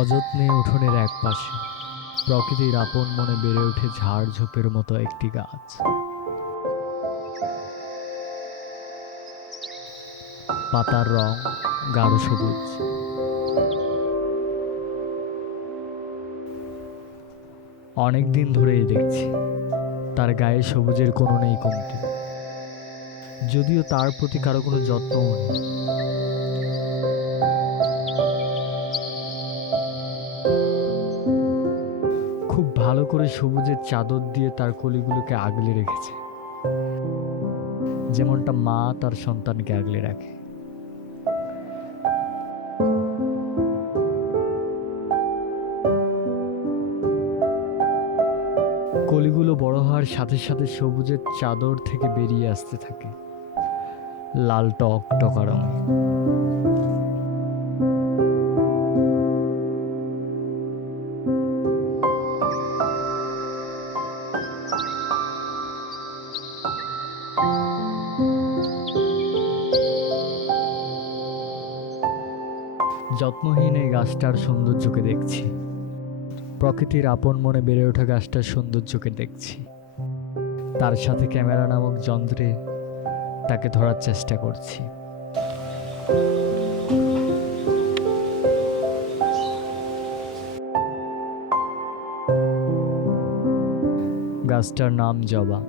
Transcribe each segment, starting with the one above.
অযত্নে উঠোনের একপাশে প্রকৃতির আপন মনে বেড়ে ওঠে ঝাড়ঝোপের মতো একটি গাছ। পাতার রং গাঢ় সবুজ। অনেক দিন ধরেই দেখছি তার গায়ে সবুজের কোনো নেই কমতি, যদিও তার প্রতি কারো কোনো যত্নও নেই। খুব ভালো করে সবুজের চাদর দিয়ে তার কলিগুলোকে আগলে রেখেছে, যেমনটা মা তার সন্তানকে আগলে রাখে। কলিগুলো বড় হওয়ার সাথে সাথে সবুজের চাদর থেকে বেরিয়ে আসতে থাকে, লাল টক টকা রঙে। যত্নহীন এই গাছটার সৌন্দর্যকে দেখছি, প্রকৃতির আপন মনে বেড়ে ওঠা গাছটার সৌন্দর্যকে দেখছি। তার সাথে ক্যামেরা নামক যন্ত্রে তাকে ধরার চেষ্টা করছি। গাছটার নাম জবা।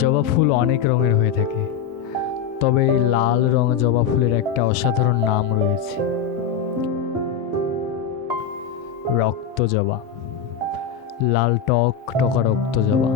জবা ফুল অনেক রঙের হয়ে থাকে, তবে এই লাল রঙ জবা ফুলের একটা অসাধারণ নাম রয়েছে, রক্ত জবা। লাল টক টকা রক্ত জবা।